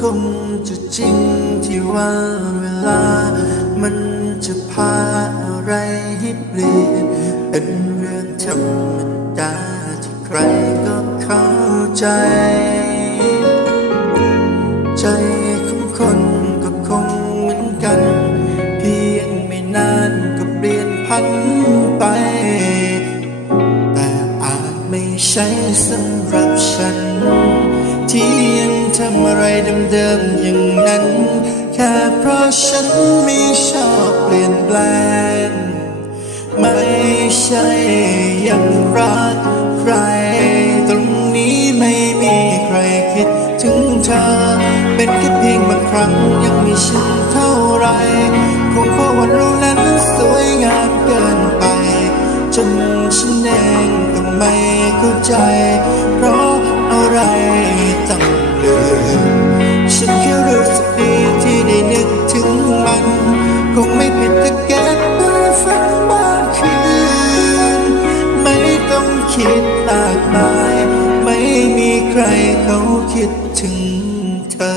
คงจะจริงที่ว่าเวลา มันจะพาอะไรให้เปลี่ยน เป็นเรื่องธรรมดาที่ใครก็เข้าใจ ใจของคนก็คงเหมือนกัน เพียงไม่นานก็เปลี่ยนพันไป แต่อาจไม่ใช่สำหรับฉัน ที่ยังทำอะไรเดิมๆอย่างนั้น แค่เพราะฉันไม่ชอบเปลี่ยนแปลง ไม่ใช่ยังรักใคร ตรงนี้ไม่มีใครคิดถึงเธอ เป็นแค่เพียงบางครั้งยังมีฉันเท่าไหรคงเพราะวันเรานั้นสวยงามเกินไปจนฉันเองก็ไม่เข้าใจ เพราะอะไร ต้องลืมฉันแค่รู้สึกดีที่ได้นึกถึงมัน คงไม่ผิดถ้าเก็บไปฝันบางคืน ไม่ต้องคิดมากมาย ไม่มีใครเขาคิดถึงเธอ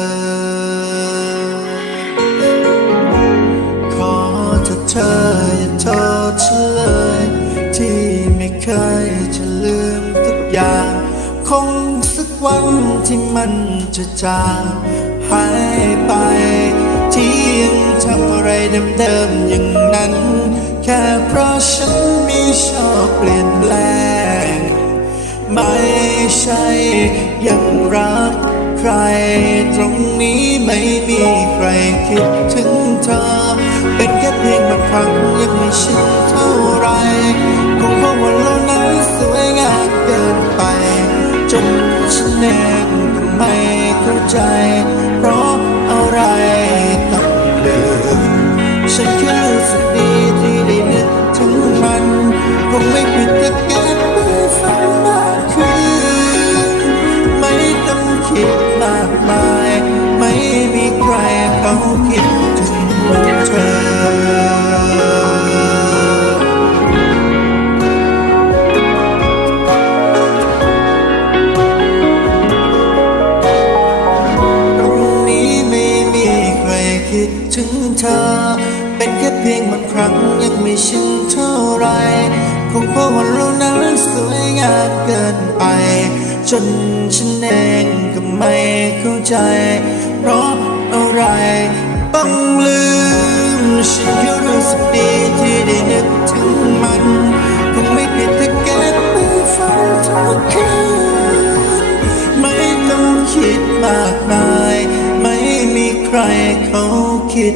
ขอเธอเธออย่าโทษฉันเลย ที่ไม่เคยจะลืมทุกอย่างคง วันที่มันจะจางหายไป ที่ยังทำอะไรเดิมๆอย่างนั้น แค่เพราะฉันไม่ชอบเปลี่ยนแปลง ไม่ใช่ยังรักใคร ตรงนี้ไม่มีใครคิดถึงเธอ เป็นแค่เพียงบางครั้งยังไม่ชินเท่าไร นเองก็ไมเข้าใจ ไม่ชินเท่าไรคงเพราะว่าเรานั้นสวยงามเกินไป จนฉันเองก็ไม่เข้าใจ เพราะอะไรต้องลืม ฉันแค่รู้สึกดีที่ได้นึกถึงมันคงไม่ผิดถ้าเก็บไปฝันทุกคืนไม่ต้องคิดมากมาย ไม่มีใครเขาคิด